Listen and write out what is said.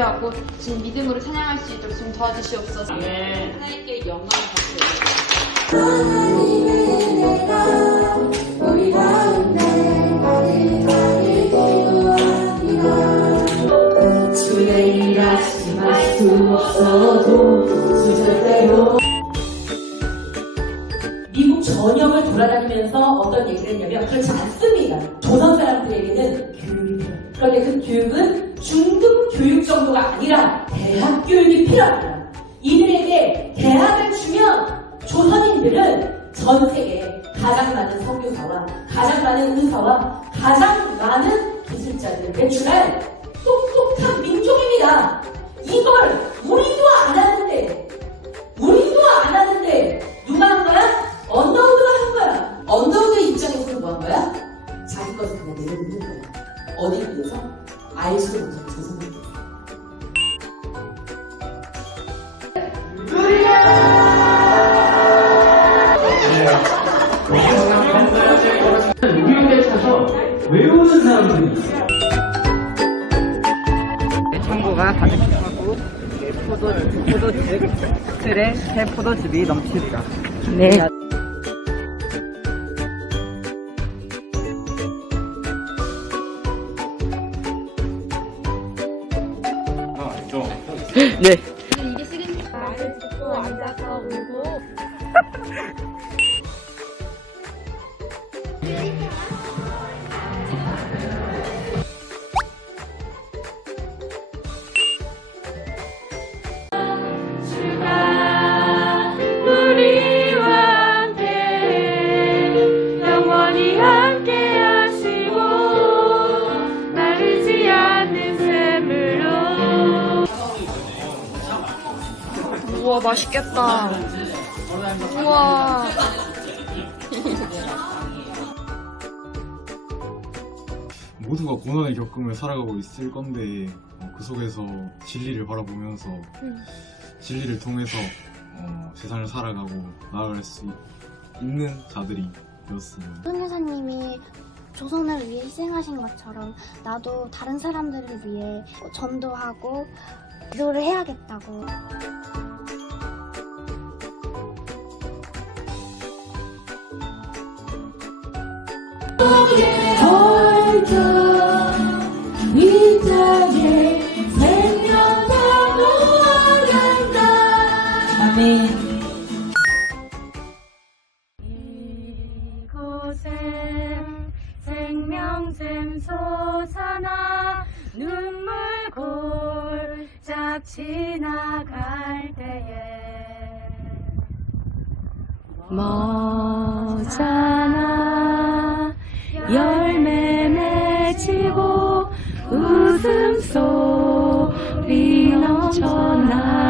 담려하고 진 믿음으로 찬양할 수 있도록 좀 도와주시옵소서. 하나님께 영광을 받으세요. 주의 일하시지 말수 없어도 주절대로 미국 전역을 돌아다니면서 어떤 얘기를 했냐면 그렇지 않습니다. 조선 사람들에게는 교육이. 그런데 그 교육은 필요합니다. 이들에게 대학을 주면 조선인들은 전 세계 가장 많은 선교사와 가장 많은 의사와 가장 많은 기술자들을 배출할 똑똑한 민족입니다. 이걸 우리도 안 하는데 우리도 안 하는데 누가 한 거야? 언더우드가 한 거야. 언더우드 입장에서는 뭐한 거야? 자기 것을 그냥 내려놓는 거야. 어디를 위해서? 알지도 못하는 조선을 위해서. 외우는 사람들이 있어요. 창고가 가득 차고 네, 포도 포도즙 틀에 새 포도즙이 넘칩니다. 네. 네. 우리와 와, 맛있겠다. 우와. 모두가 고난을 겪으며 살아가고 있을 건데 어, 그 속에서 진리를 바라보면서 진리를 통해서 어, 세상을 살아가고 나아갈 수 있- 있는 자들이 되었습니다. 선교사님이 조선을 위해 희생하신 것처럼 나도 다른 사람들을 위해 전도하고 기도를 해야겠다고. 아멘 이곳에 생명샘 솟아나 눈물 골짝 지나갈 때에 머잖아 열매 맺히고 웃음 소리 넘쳐나